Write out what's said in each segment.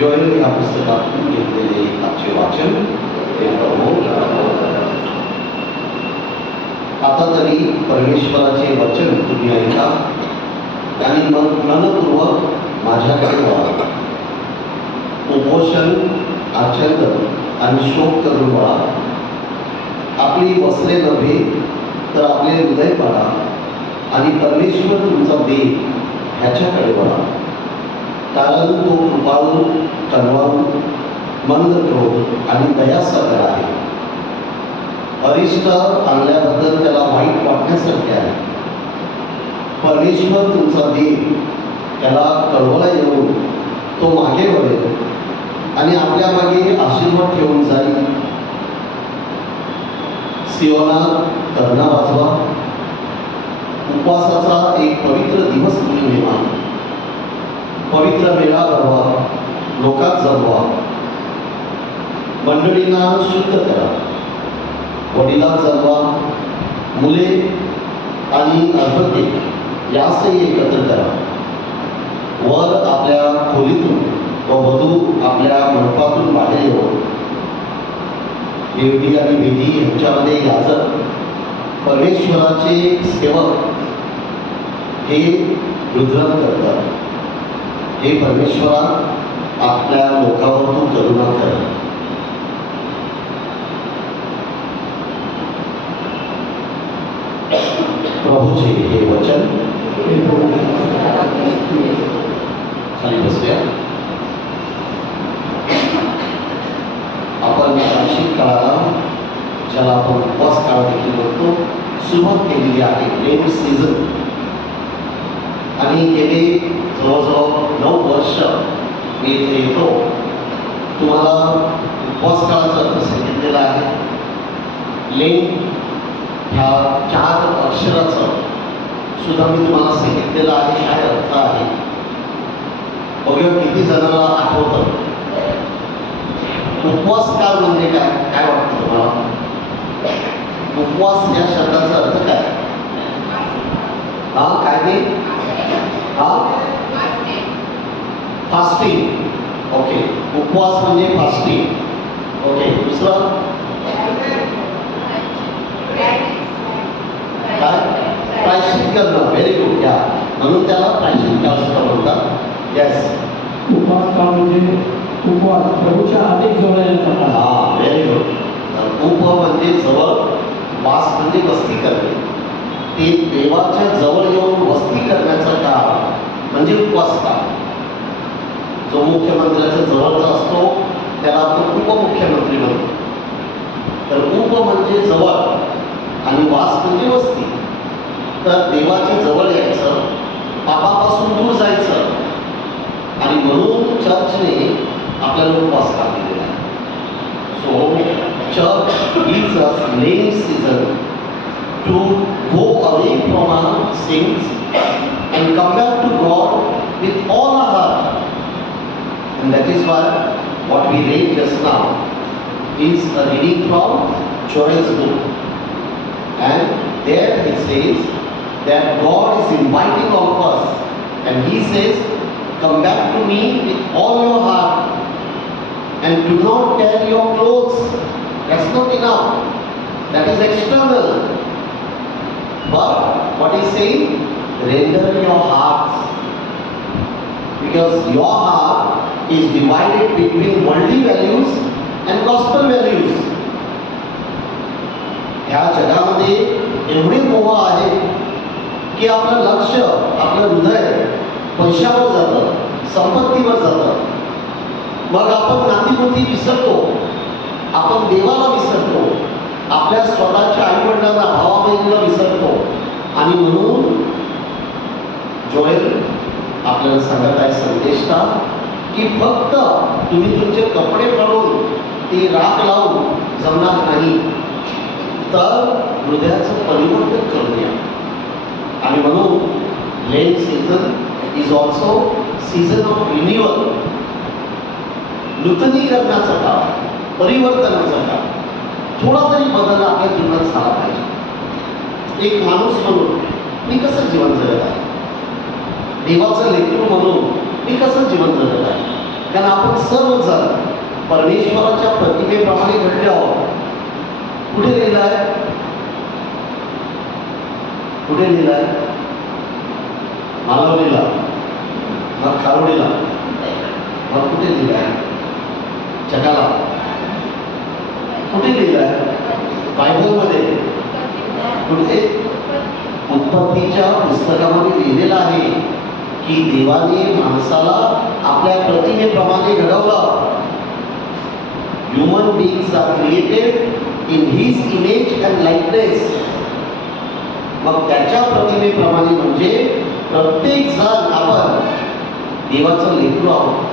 योएल या पुस्तकातून घेतलेले आजचे वाचन हे प्रभू. आता तरी परमेश्वराचे वचन तुम्ही ऐका आणि मग मनपूर्वक माझ्याकडे वळा. उपोषण, आचंद आणि शोक करून वळा. आपली वस्त्रे नव्हे तर आपले हृदय पाडा आणि परमेश्वर तुमचा देव ह्याच्याकडे वळा. कारण तो कृपाळू, कनवाळू, मंद क्रोध आणि दयासागर आहे. अरिष्ट आणल्याबद्दल त्याला वाईट वाटण्यासारखे आहे. परमेश्वर तुमचा देव त्याला कळवला येऊन तो मागे वळेल आणि आपल्या मागे आशीर्वाद ठेवून जाईल. सियोनात कर्णा वाजवा. उपवासाचा एक पवित्र दिवस तुम्ही नेमा. पवित्र मेळा भरवा, लोकात जमवा, मंडळींना शुद्ध करा, वडिलांना जमवा, मुले आणि अर्भके यासही एकत्र करा. वर आपल्या खोलीतून व वधू आपल्या मंडपातून बाहेर येऊ. देवडी आणि विधी यांच्यामध्ये याजक, परमेश्वराचे सेवक हे रुद्रण करतात. हे परमेश्वरा, आपल्या लोकांवर तू करुणा कर. प्रभूचे हे वचन. खाली बसूया. आपण वार्षिक काळाला, ज्याला आपण उपवास काळ देखील म्हणतो, सुरुवात केलेली आहे. Late season. आणि गेले जवळजवळ 9 वर्ष मी इथे येतो. तुम्हाला उपवास काळाचा अर्थ सांगितलेला आहे. लेन ह्या 4 अक्षराचं सुद्धा मी तुम्हाला सांगितलेलं आहे काय अर्थ आहे. बघूया किती जणांना आठवतं. उपवास काळ म्हणजे काय काय वाटतं तुम्हाला? उपवास या शब्दाचा अर्थ काय? हा काय ते? हा फास्टिंग. ओके, उपवास म्हणजे फास्टिंग. ओके, दुसरं काय? प्रायश्चित करणं. Very good. या म्हणून त्याला प्रायश्चित काळ सुद्धा म्हणतात. येस, उपवास काळ म्हणजे उपवास प्रभूच्या अधिक जवळ येण्याचा. हा, व्हेरी गुड. उप म्हणजे जवळ, वास म्हणजे वस्ती करणे. ते देवाच्या जवळ येऊन वस्ती करण्याचा काळ म्हणजे उपवास काळ. जो मुख्यमंत्र्याच्या जवळचा असतो त्याला आपण उपमुख्यमंत्री म्हणतो. तर उप म्हणजे जवळ आणि वास म्हणजे वस्ती. तर देवाच्या जवळ यायचं, पापापासून दूर जायचं. आणि म्हणून चर्चने आपल्याला उपवास काळ दिलेला आहे. So church gives us Lent season to go away from our sins and come back to God with all our heart. And that is why what we read just now is a reading from Joel's book. And there it says that God is inviting all of us and He says, come back to me with all your heart and do not tear your clothes. That's not enough. That is external. But what is saying? Render your hearts. Because your heart is divided between worldly values and gospel values. ह्या जगामध्ये एवढे मोह आहे की आपलं लक्ष, आपलं हृदय पैशावर जातं, संपत्तीवर जातं. मग आपण नातीपोती विसरतो, आपण देवाला विसरतो, आपल्या स्वतःच्या आईवडिलांना, भावा बहिणीला विसरतो. आणि म्हणून जोएल आपल्याला सांगत आहे संदेशता की फक्त तुम्ही तुमचे कपडे फाडून ते राख लावून जमणार नाही, तर हृदयाचं परिवर्तन करून या. आणि म्हणून lent season is also season of renewal. नूतनीकरणाचा काळ, परिवर्तनाचा काळ. थोडा तरी बदल आपल्या जीवनात झाला पाहिजे. एक माणूस म्हणून मी कसं जीवन जगत आहे, देवाचं लेकरू म्हणून मी कसं जीवन जगत आहे. कारण आपण सर्वजण परमेश्वराच्या प्रतिमेप्रमाणे घडले आहोत. कुठे लिहिलं आहे? कुठे लिहिलं आहे? मालवणीला, मग खारोडीला, मग कुठे लिहिलं आहे? जगाला. कुठे लिहिलं आहे? बायबलमध्ये. कुठे? उत्पत्तीच्या पुस्तकामध्ये लिहिलेलं आहे की देवाने माणसाला आपल्या प्रतिमेप्रमाणे घडवलं. Human beings are created in his image and likeness. मग त्याच्या प्रतिमेप्रमाणे म्हणजे प्रत्येक जण आपण देवाचं लेकरू आहोत.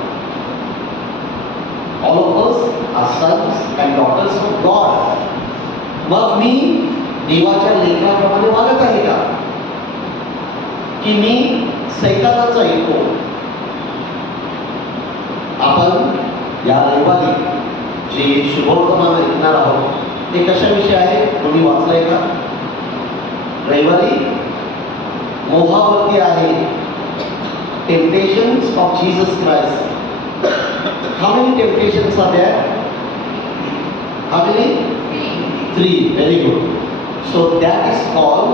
All of us are sons and daughters of God. मग मी देवाच्या लेकराप्रमाणे वागत आहे का, की मी सैतानाचा ऐकतो? आपण या रविवारी जे शुभवर्तमान ऐकणार आहोत ते कशाविषयी आहे? कोणी वाचलंय का? रविवारी मोहावरती आहे. Temptations of Jesus Christ. How many temptations are there? How many? 3. Very good. So that is called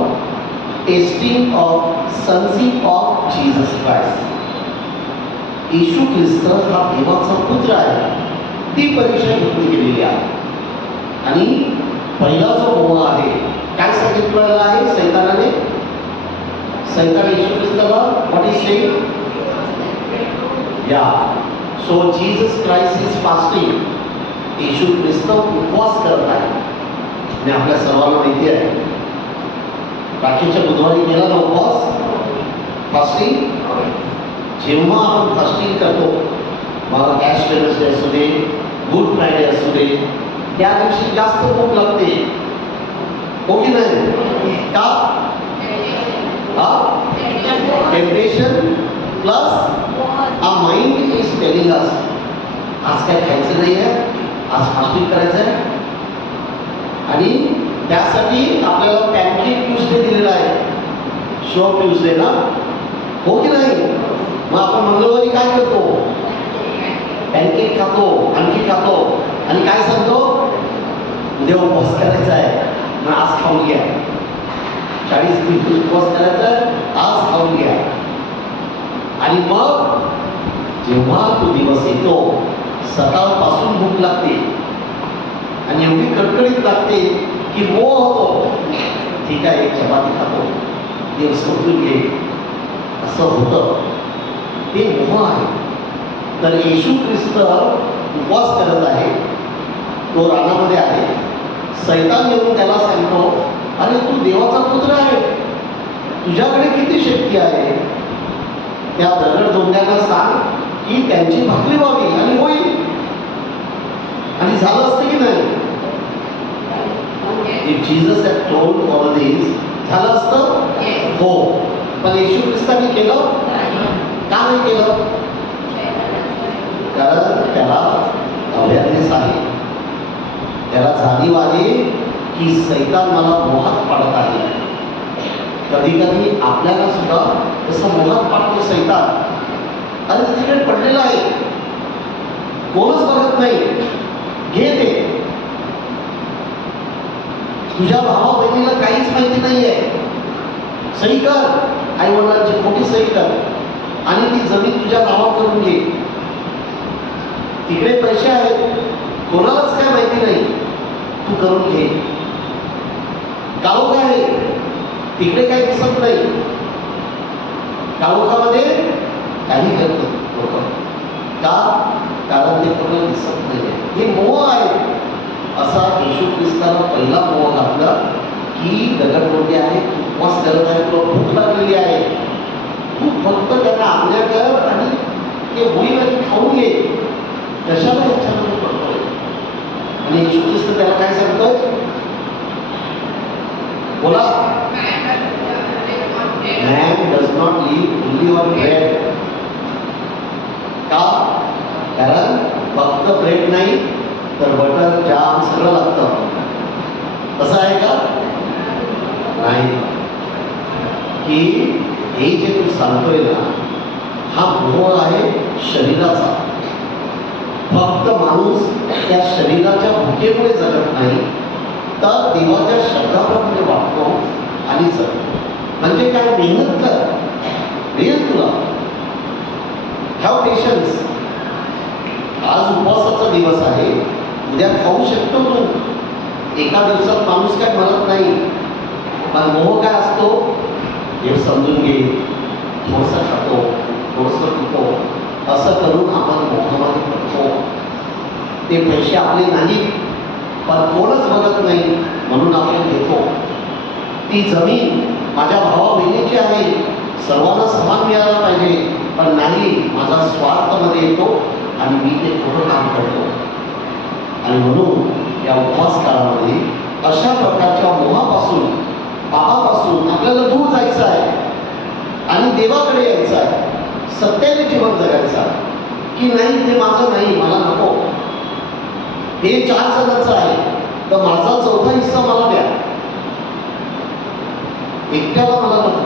tasting of sonship of Jesus Christ. येशू ख्रिस्त हा देवाचा पुत्र आहे. ती परीक्षा घेतली गेलेली आहे. आणि पहिला जो मोह आहे, काय सांगितलेला आहे सैतानाने? सैतान येशू ख्रिस्ताला what is saying? Yeah. So Jesus Christ is fasting. Yeshu Khrist उपवास करत आहे. आणि आपल्या सर्वांना माहिती आहे राखीच्या बुधवारी केला ना उपवास, फास्टिंग. जेव्हा आपण फास्टिंग करतो, मला ॲश वेडनेसडे असू दे, गुड फ्रायडे असू दे, त्या दिवशी जास्त भूक लागते, हो की नाही? का? Temptation plus a mind is telling us आज काय खायचं नाही आहे, आज फास्टिंग करायचं आहे. आणि त्यासाठी आपल्याला पॅनकेक ट्यूजडे दिलेला आहे. शो ट्यूजडे ना, हो की नाही? मग आपण मंगळवारी काय करतो? पॅनकेक खातो, आणखी खातो, आणि काय सांगतो? उद्या उपवास करायचा आहे, मग आज खाऊन घ्या. 40 दिवस उपवास करायचा आहे, आज खाऊन घ्या. आणि मग जेव्हा तो दिवस येतो, सकाळपासून भूक लागते आणि एवढी कडकडीत लागते की मोह होतो. ठीक आहे, एक चपाती खातो, दिवस उठून घे, असं होतं. ते मोह आहे. तर येशू ख्रिस्त उपवास करत आहे, तो रानामध्ये आहे. सैतान येऊन त्याला सांगतो, अरे तू देवाचा पुत्र आहे, तुझ्याकडे किती शक्ती आहे, त्या दगड-धोंड्यांना सांग की त्यांची भाकरी व्हावी आणि होईल. आणि झालं असतं की नाही? If Jesus had told all this, झालं असतं? हो. पण येशू ख्रिस्ताने केलं का नाही केलं? कारण त्याला अवेअरनेस आहे, त्याला जाणीव आहे की सैतान मला मोहात पाडत आहे. कधी कधी आपल्याला सुद्धा तसं मोहात पाडतो सैतान. अरे तिकडे पडलेलं आहे, कोणच बघत नाही, घे ते. तुझ्या भावा बहिणीला काहीच माहिती नाहीये, सही कर, आई वडिलांची खोटी सही कर आणि ती जमीन तुझ्या नावावर करून घे. तिकडे पैसे आहेत, कोणालाच काय माहिती नाही, तू करून घे. काळोख आहे, तिकडे काही दिसत नाही, काळोखामध्ये काही करतात लोक. का? कारण ते कोणाला दिसत नाही. हे मोह आहे. असा येशू ख्रिस्ताला पहिला मोह घातला की दगड-धोंडे आहे, उपवास करत आहे, तुला भूक लागलेली आहे, तू फक्त त्यांना आज्ञा कर आणि ते होईल आणि खाऊन घे. कशाला याच्यामध्ये पडतोय? आणि येशू ख्रिस्त त्याला काय सांगतोय? बोला. Man does not live only on bread. का? कारण फक्त ब्रेड नाही तर बटर, जाम सगळं लागतं. तसं आहे का? नाही. की हे जे तू सांगतोय ना, हा मोह आहे शरीराचा. फक्त माणूस त्या शरीराच्या भुकेमुळे जगत नाही, तर देवाच्या शब्दाप्रमाणे वागतो आणि जगतो. म्हणजे काय? मेहनत कर, मिळेल तुला. Have patience. आज उपवासाचा दिवस आहे, उद्या खाऊ शकतो तू. एका दिवसात माणूस काय मरत नाही. पण मोह काय असतो? हे समजून घे, थोडंसं खातो, थोडंसं पितो, असं करून आपण मोहामध्ये पडतो. ते पैसे आपले नाहीत, पण कोणच बघत नाही म्हणून आपण घेतो. ती जमीन माझ्या भावा बहिणीची आहे, सर्वांना समान मिळायला पाहिजे, पण नाही, माझा स्वार्थमध्ये येतो आणि मी ते थोडं काम करतो. आणि म्हणून या उपवास काळामध्ये अशा प्रकारच्या मोहापासून, पापापासून आपल्याला दूर जायचं आहे आणि देवाकडे यायचं आहे. सत्याने जीवन जगायचं आहे की नाही, ते माझं नाही, मला नको. हे 4 जणांचं आहे, तर माझा 4था हिस्सा मला द्या, एकट्याला मला नको.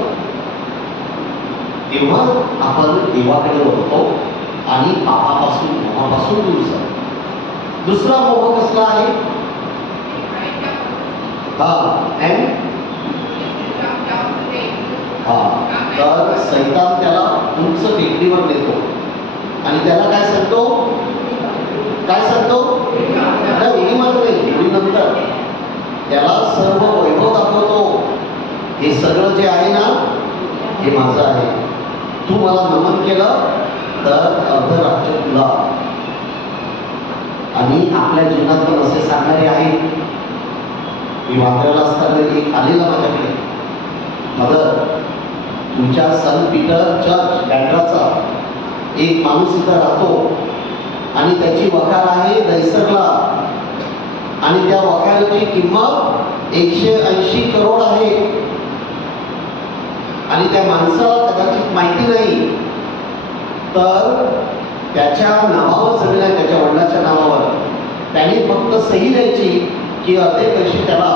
तेव्हा आपण देवाकडे वळतो आणि पापापासून, मोहापासून दूर जातो. दुसरा मोह कसला आहे? तर सैतान त्याला उंच टेकडीवर नेतो आणि त्याला काय सांगतो? काय सांगतो? उडी मारते, उडीनंतर त्याला सर्व वैभव दाखवतो. हे सगळं जे आहे ना, हे माझं आहे. तू मला नमन केलं तर अर्धराज्य तुला. आणि आपल्या जीवनात पण असे सांगणारे आहेत. मी वांद्र्याला असताना एक आलेला माझ्याकडे, मदर, तुमच्या सन पीटर चर्च बँड्राचा एक माणूस इथं राहतो आणि त्याची वखार आहे दहिसरला, आणि त्या वखारीची किंमत 180 करोड आहे. आणि त्या माणसाला कदाचित माहिती नाही, तर त्याच्या नावावर जमीन आहे, त्याच्या वडिलाच्या नावावर. त्याने फक्त सही द्यायची की अर्धे पैसे त्याला,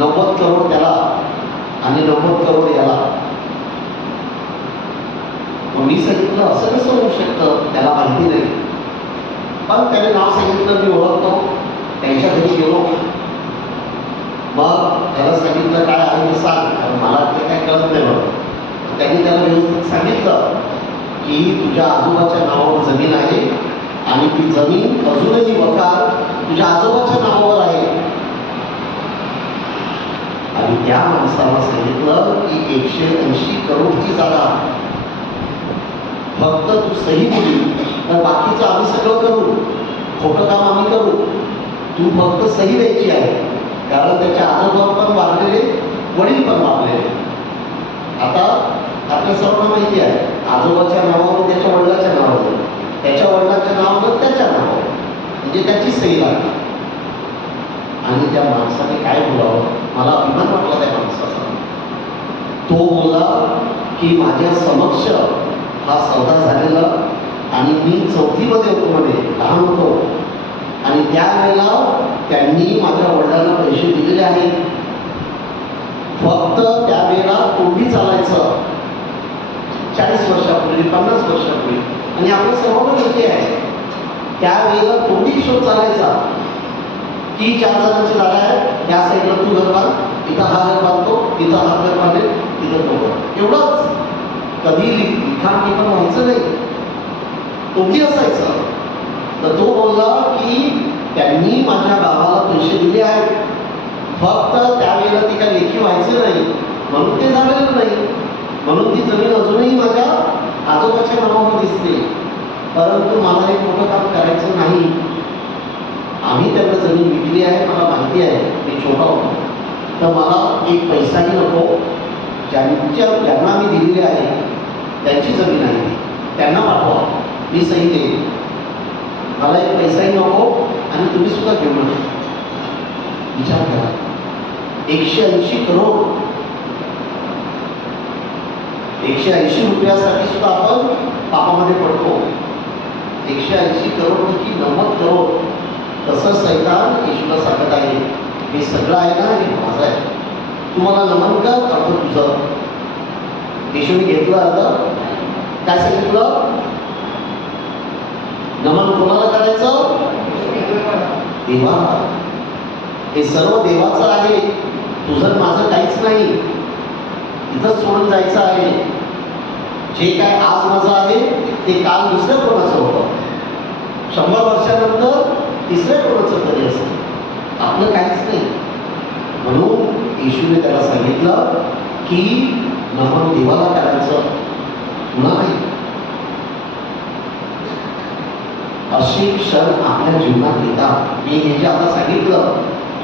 90 करोड त्याला आणि 90 करोड याला. मी सांगितलं असं कसं होऊ शकतं, त्याला माहिती नाही. पण त्याने नाव सांगितलं, मी ओळखतो, त्यांच्या घरी गेलो. मग त्याला सांगितलं काय आहे ते सांग, कारण मला ते काय कळत नाही. बघ, त्यांनी त्याला व्यवस्थित सांगितलं की तुझ्या आजोबाच्या नावावर जमीन आहे आणि ती जमीन अजूनही वखार तुझ्या आजोबाच्या नावावर आहे. आणि त्या माणसाला सांगितलं की 180 करोडची जागा, फक्त तू सही दिली तर बाकीचं आम्ही सगळं करू, खोटं काम आम्ही करू, तू फक्त सही द्यायची आहे. कारण त्याचे आजोबा पण वाढलेले, वडील पण वाढलेले. आता आपल्या सर्वांना माहिती आहे, आजोबाच्या नावावर त्याच्या वडिलाच्या नावावर, त्याच्या वडिलाच्या नावावर त्याच्या नावावर, म्हणजे त्याची सही लागली. आणि त्या माणसाने काय बोलावं, मला अभिमान वाटला त्या माणसाचा. तो बोलला की माझ्या समक्ष हा सौदा झालेला आणि मी 4थीमध्ये होतो, मध्ये लहान होतो, आणि त्यावेळेला त्यांनी माझ्या वडिलांना पैसे दिलेले आहेत. फक्त त्यावेळेला तोंडी चालायचं, 40 वर्षापूर्वी, 50 वर्षापूर्वी. आणि आपल्या सर्वांना माहिती आहे, त्यावेळेला तोंडी हिशोब चालायचा की 4 जणांची जागा आहे, या साईडला तू घर बांध, इथं हा घर बांधतो, तिथं हा घर बांधेल, तिथं तो घर. एवढंच. कधी लिखाण पण व्हायचं नाही, तोंडी असायचं. तर तो बोलला की त्यांनी माझ्या बाबाला पैसे दिले आहेत, फक्त त्यावेळेला ती काय लेखी व्हायचं नाही म्हणून ते झालेलं नाही. म्हणून ती जमीन अजूनही माझ्या आजोबाच्या नावावर दिसते, परंतु मला हे मोठं काम करायचं नाही. आम्ही त्यांना जमीन विकली आहे, मला माहिती आहे, मी छोटा होतो, तर मला एक पैसाही नको. ज्यांना मी दिलेली आहे त्यांची जमीन आहे, त्यांना पाठवा, मी सही देईन. मला एक पैसाही नको आणि तुम्ही सुद्धा घेऊ नका. विचार करा, 180 करोड, 180 रुपयासाठी सुद्धा आपण पापामध्ये पडतो. 180 करोड की 90 करोड. तसं सैतान येशूला सांगत आहे, हे सगळं आहे ना, हे माझं आहे, तुम्हाला नमन कर, अर्थ तुझं. येशूने घेतलं अर्थ, काय सांगितलं? नमन कोणाला करायचं? देवाला. हे सर्व देवाचं आहे, तुझं माझं काहीच नाही. इथंच सोडून जायचं आहे. जे काय आज माझं आहे ते काल दुसऱ्या कोणाचं होतं, 100 वर्षानंतर तिसऱ्या कोणाचं तरी असतं, आपलं काहीच नाही. म्हणून येशूने त्याला सांगितलं की नमन देवाला करायचं, तुला नाही. असे क्षण आपल्या जीवनात येतात. मी हे जे आता सांगितलं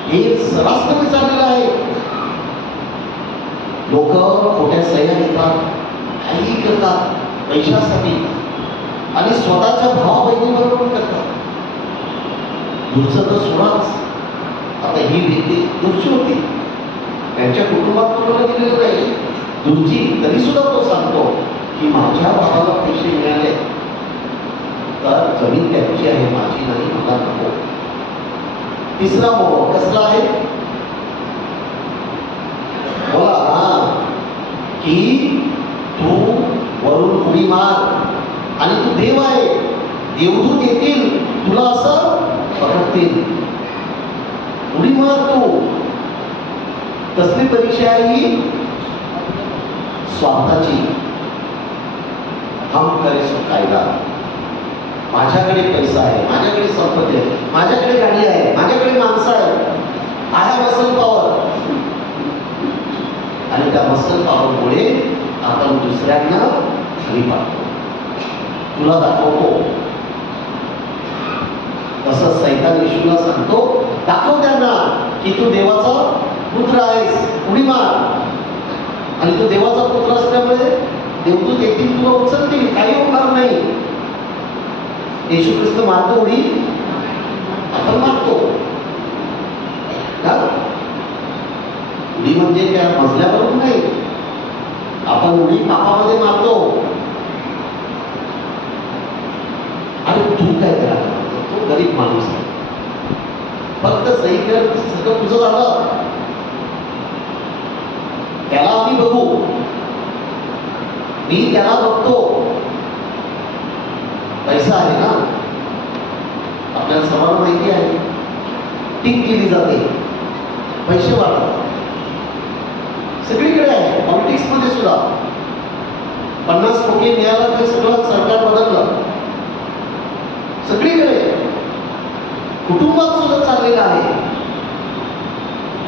हे सर्रास कमी चाललेलं आहे. लोक खोट्या सह्या घेतात, काही करतात पैशासाठी आणि स्वतःच्या भावा बहिणीबरोबर करतात. दूरचं तर सोडाच. आता ही व्यक्ती दूरची होती, त्यांच्या कुटुंबात कोणाला दिलेलं नाही, दूरची, तरी सुद्धा तो सांगतो की माझ्या भावाला पैसे मिळाले तर जमीन त्यांची आहे, माझी नाही, मला नको. तिसरा मोह कसला आहे? बोला की तू वरून उडी मार आणि तू देव आहे, देवदूत येतील तुला असं पकडतील, उडी मार तू. कसली परीक्षा आहे ही? स्वार्थाची. हम करे सो कायदा. माझ्याकडे पैसा आहे, माझ्याकडे संपत्ती आहे, माझ्याकडे गाडी आहे, माझ्याकडे माणसं आहे, आय हॅव मसल पॉवर. आणि त्या मसल पॉवरमुळे आपण दुसऱ्यांना खाली पाडतो, तुला दाखवतो. तसं सैतान येशूला सांगतो, दाखव त्यांना की तू देवाचा पुत्र आहेस, उडी मार. आणि तू देवाचा पुत्र असल्यामुळे देवदूत येतील तुला उचलतील, काही होणार नाही. येशू ख्रिस्त मारतो उडी, आपण मारतो का? उडी म्हणजे त्या मजल्यावरून नाही, आपण उडी पापामध्ये मारतो. आणि तू काय करायला? तो गरीब माणूस आहे, फक्त सही कर, सगळं तुझं झालं. त्याला आम्ही बघू, मी त्याला बघतो. पैसा आहे ना, आपल्याला सर्वांना माहिती आहे, टीक केली जाते, पैसे वाढतात, सगळीकडे आहे. पॉलिटिक्स मध्ये सुद्धा 50 कोटी मिळाला ते सगळं सरकार बदललं, सगळीकडे. कुटुंबात सुद्धा चाललेलं आहे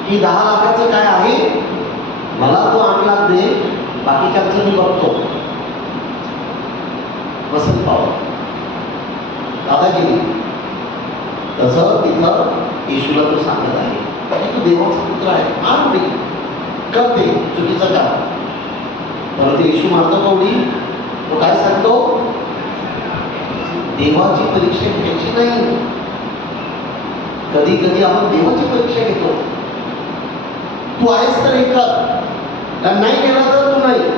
की 10 लाखाचं काय आहे, मला तो 8 लाख दे, बाकीच्यांचं मी बघतो. मसल पॉवर, दादागिरी. तसं तिथं येशूला तो सांगत आहे की तू देवाचा पुत्र आहे, मार उडी, करते चुकीचं काम. परत येशू मारतो का उडी? तो काय सांगतो? देवाची परीक्षा घ्यायची नाही. कधी कधी आपण देवाची परीक्षा घेतो. तू आहेस तर हे कर, नाही केला तर तू नाही.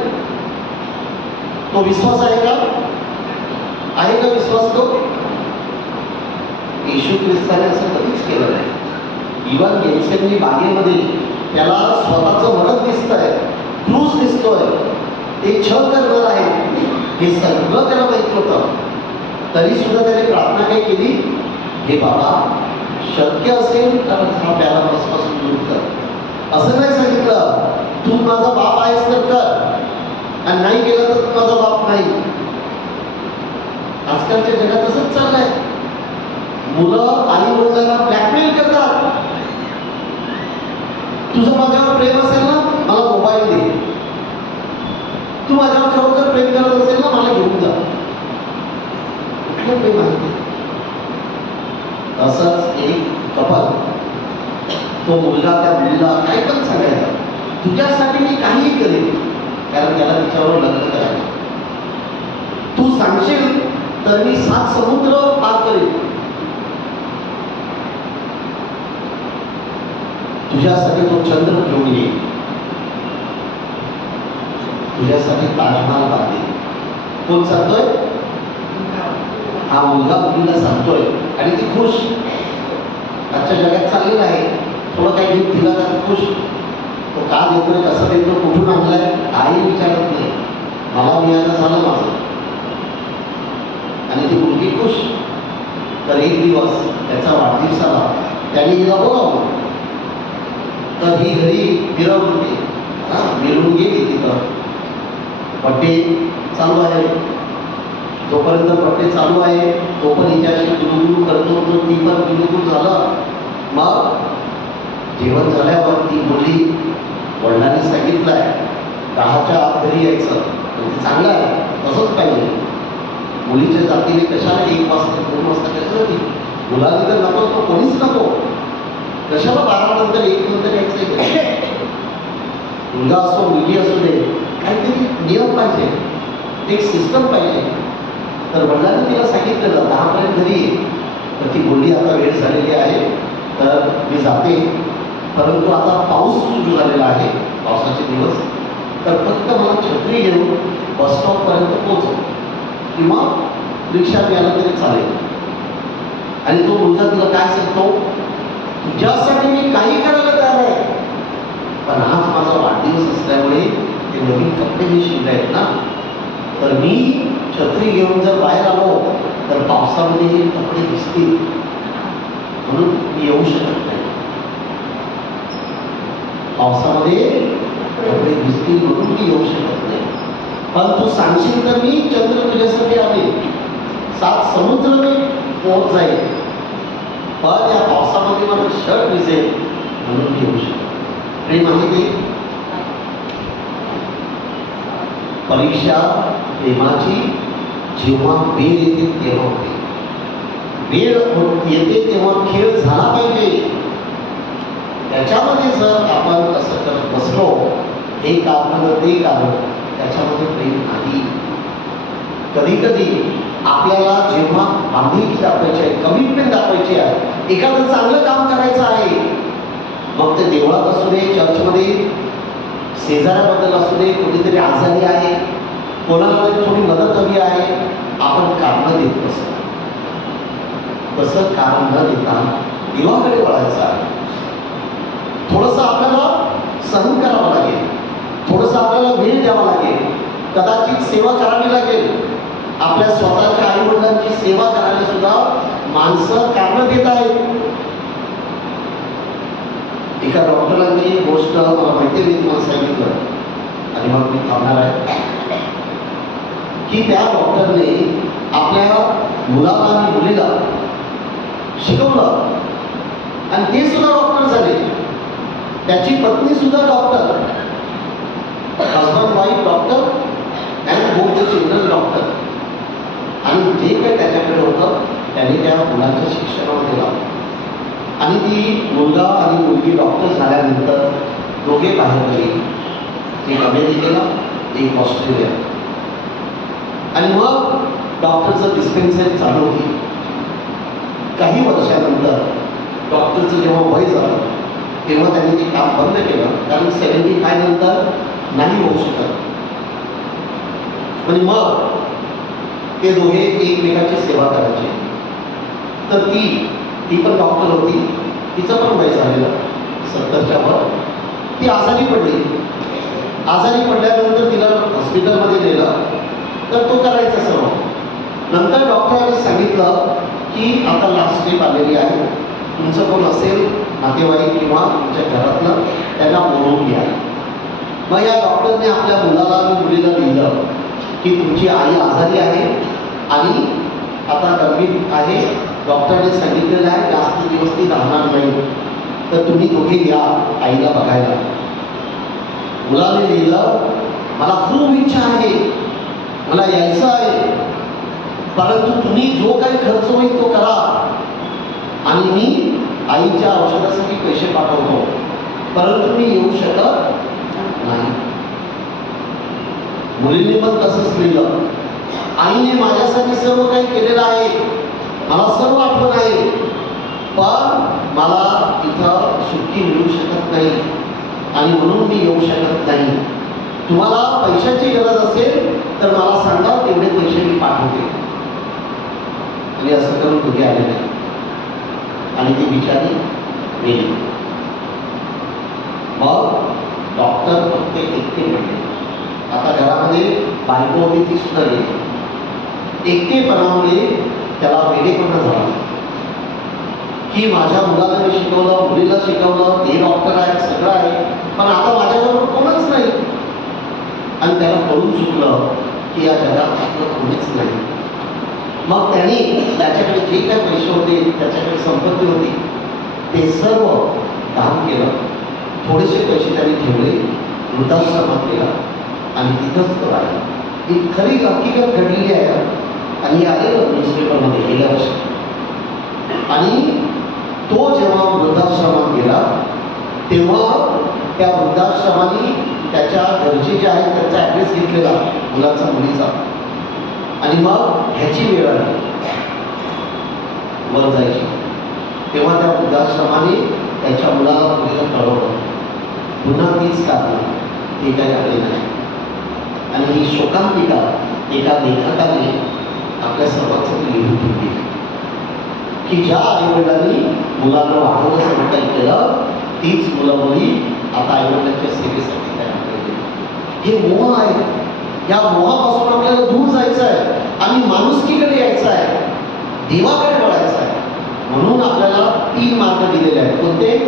तो विश्वास आहे का? आहे का विश्वास तो? येशू ख्रिस्ताने असं कधीच केलं नाही. इवन गेत्सेमनी बागेमध्ये त्याला स्वतःचं मरण दिसतंय, क्रूस दिसतोय, ते छळ करणार आहे, हे सगळं त्याला माहिती होतं. तरी सुद्धा त्याने प्रार्थना काय केली? हे बाबा, शक्य असेल तर हा प्याला माझ्यापासून दूर कर. असं नाही सांगितलं तू माझा बाप आहेस तर कर, आणि नाही केलं तर तू माझा बाप नाही. आजकालच्या जगात असंच चाललंय. मुलं आई वडिलांना ब्लॅकमेल करतात. तुझं माझ्यावर प्रेम असेल ना, मला मोबाईल दे. तू माझ्यावर खरोखर प्रेम करत असेल ना, मला घेऊन जा. कुठलं प्रेम आहे? असंच एक कपल, तो मुलगा त्या मुलीला काय पण सांगायचा, तुझ्यासाठी मी काहीही करेन, कारण त्याला तिच्यावर लग्न करायचं. तू सांगशील तर मी 7 समुद्र पार करेन. तुझ्यासाठी तो चंद्र घेऊन येईल, तुझ्यासाठी ताजमहाल बांधेल. कोण सांगतोय? हा मुलगा मुलीला सांगतोय आणि ती खुश. आजच्या जगात चाललेलं आहे, थोडं काही गिफ्ट दिला तर खुश. तो का देतोय, कसं देतो, कुठून आणलाय, काही विचारत नाही. मला मिळालं झालं माझं. आणि ती मुलगी खुश. तर एक दिवस त्याचा वाढदिवसाला त्यांनी हिला बोलावलं. तर ही घरी मिरवणूक मिरवून गेली तिथं. बड्डे चालू आहे. जोपर्यंत बड्डे चालू आहे तो पण हिच्याशी गुलुगुलू करतो, तो ती पण गुलुगुलू झालं. मग जेवण झाल्यावर ती मुली वडिलांनी सांगितलं आहे 10च्या आत घरी यायचं. म्हणजे चांगलं आहे, तसंच पाहिजे. मुलीच्या जातीने कशाला 1 वाजता 2 वाजता कशाला ती मुलांनी तर नको तो कोणीच नको. कशाला 12 नंतर 1 नंतर यायचं. मुलगा असो मुलगी असू दे, काहीतरी नियम पाहिजे, एक सिस्टम पाहिजे. तर वडिलांनी तिला सांगितलेलं 10 पर्यंत घरी ये. तर ती बोलली आता वेळ झालेली आहे तर मी जाते, परंतु आता पाऊस सुरू झालेला आहे, पावसाचे दिवस, तर फक्त मला छत्री घेऊन बस स्टॉपपर्यंत पोहोचव किंवा रिक्षा मिळालं तरी चालेल. आणि तो मुलगा तिला काय सांगतो, तुझ्यासाठी मी काही करायला तयार आहे, पण आज माझा वाढदिवस असल्यामुळे ते नवीन कपडे मी शिवले आहेत ना, तर मी छत्री घेऊन जर बाहेर आलो तर पावसामध्ये हे कपडे दिसतील म्हणून मी येऊ शकत नाही. पावसामध्ये कपडे दिसतील म्हणून मी येऊ शकत नाही, पण तू सांगशील तर मी चंद्र तुझ्यासाठी आले, 7 समुद्र मी पोहोच जाईल, पण या पावसामध्ये माझं शर्ट भिजेल म्हणून मी येऊ शकतो. प्रेम आहे ते. परीक्षा प्रेमाची जेव्हा वेळ येते तेव्हा होते. वेळ येते तेव्हा खेळ झाला पाहिजे. त्याच्यामध्ये जर आपण असं करत बसलो, हे कारण ते कारण, त्याच्यामध्ये प्रेम नाही. कधी कधी आपल्याला जेव्हा बांधिलकी दाखवायची आहे, कमिटमेंट दाखवायची आहे, एखादं चांगलं काम करायचं आहे, मग ते देवळात असू दे, चर्चमध्ये, शेजाऱ्याबद्दल असू दे, कोणीतरी आजारी आहे, कोणाला तरी थोडी मदत हवी आहे, आपण कारण देत बसतो. तसं कारण न देता देवाकडे वळायचं आहे. थोडंसं आपल्याला सहन करावं लागेल, थोडंसं आपल्याला वेळ द्यावा लागेल, कदाचित सेवा करावी लागेल. आपल्या स्वतःच्या आई वडिलांची सेवा करायला सुद्धा माणसं कारण देत आहेत. एका डॉक्टरांची गोष्ट मला माहिती मी तुम्हाला सांगितलं आणि मग मी थांबणार आहे की त्या डॉक्टरने आपल्या मुलाला आणि मुलीला शिकवलं आणि ते सुद्धा डॉक्टर झाले. त्याची पत्नी सुद्धा doctor, husband wife doctor and both the children doctor. आणि जे काही त्याच्याकडे होतं त्याने त्या मुलाच्या शिक्षणामध्ये लावलं. आणि ती मुलगा आणि मुलगी डॉक्टर झाल्यानंतर दोघे बाहेर गेले, एक अमेरिकेला एक ऑस्ट्रेलिया. आणि मग डॉक्टरचं डिस्पेन्सरी चालू होती. काही वर्षानंतर डॉक्टरचं जेव्हा वय झालं तेव्हा त्यांनी ते काम बंद केलं, कारण 75 नंतर नाही होऊ शकत. आणि मग ते दोघे एकमेकाची सेवा करायचे. तर ती पण डॉक्टर होती, तिचं पण वय झालेलं 70च्या वर. ती आजारी पडली. आजारी पडल्यानंतर तिला हॉस्पिटलमध्ये नेलं तर तो करायचा सर्व. नंतर डॉक्टरांनी सांगितलं की आता लास्ट स्टेप आलेली आहे, तुमचं कोण असेल नातेवाईक किंवा तुमच्या घरातलं त्यांना बोलवून घ्या. मग या डॉक्टरने आपल्या मुलाला आणि मुलीला लिहिलं की तुमची आई आजारी आहे आणि आता गंभीर आहे, डॉक्टरने सांगितलेलं आहे जास्त दिवस ती राहणार नाही, तर तुम्ही दोघे या आईला बघायला. मुलाने लिहिलं मला खूप इच्छा आहे, मला यायचं आहे, परंतु तुम्ही जो काही खर्च होईल तो करा आणि मी आईच्या औषधासाठी पैसे पाठवतो, परंतु मी येऊ शकत नाही. मुलीने पण तसंच लिहिलं, आईने माझ्यासाठी सर्व काही केलेलं आहे, मला सर्व आठवण आहे, पण मला इथं सुट्टी मिळू शकत नाही आणि म्हणून मी येऊ शकत नाही. तुम्हाला पैशाची गरज असेल तर मला सांगा, तेवढे पैसे मी पाठवते. आणि असं करून दोघे आले नाही आणि ती बिचारी गेली. मग डॉक्टर फक्त एकटे पडले. आता घरामध्ये बायको होती ती सुद्धा गेली. एकटेपणामुळे त्याला वेडेपणा झाला. की माझ्या मुलाला मी शिकवलं, मुलीला शिकवलं, ते डॉक्टर आहेत, सगळं आहे, पण आता माझ्याबरोबर कोणच नाही. आणि त्याला कळून चुकलं की या जगात आपलं कोणीच नाही. मग त्यांनी त्याच्याकडे जे काही पैसे होते, त्याच्याकडे संपत्ती होती, ते सर्व दान केलं. थोडेसे पैसे त्यांनी ठेवले, वृद्धाश्रमात गेला आणि तिथंच तो राहिला. ही खरी हकीकत घडलेली आहे आणि आलेलं न्यूजपेपरमध्ये गेल्या वर्षी. आणि तो जेव्हा वृद्धाश्रमात गेला तेव्हा त्या वृद्धाश्रमाने त्याच्या गरजे जे आहेत त्याचा ॲड्रेस घेतलेला मुलाचा, मुलीचा. आणि मग ह्याची वेळ आली वर जायची, तेव्हा त्या वृद्धाश्रमाने त्याच्या मुलाला, मुलीला कळवलं. पुन्हा तीच कारणं, ते काही आले नाही. आणि ही शोकांतिका एका लेखकाने आपल्या सर्वांसाठी लिहून ठेवली की ज्या आईवडिलांनी मुलांना वाढवलं, सगळं काही केलं, तीच मुलं मुली आता आईवडिलांच्या सेवेसाठी तयार केली. हे मोह आहे. या मोहापासून आपल्याला दूर जायचं आहे आणि माणुसकीकडे यायचं आहे, देवाकडे वळायचं आहे. म्हणून आपल्याला 3 मार्ग दिलेले आहेत. कोणते?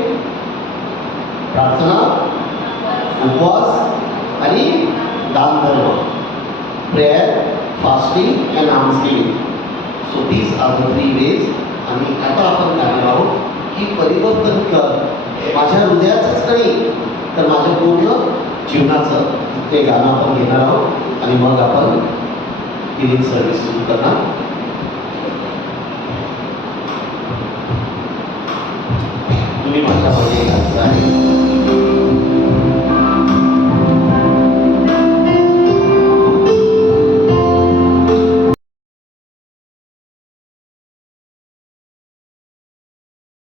प्रार्थना, उपवास आणि दान धर्म. Prayer, fasting and almsgiving. So these are the 3 ways. आणि आता आपण काय आहोत की परिवर्तन कर, माझ्या हृदयाचंच नाही तर माझ्या पूर्ण जीवनाचं ते गाणं आपण घेणार आहोत आणि मग आपण हिलिंग सर्व्हिस सुरू करणार. तुम्ही माझ्यामध्ये घातलं आहे.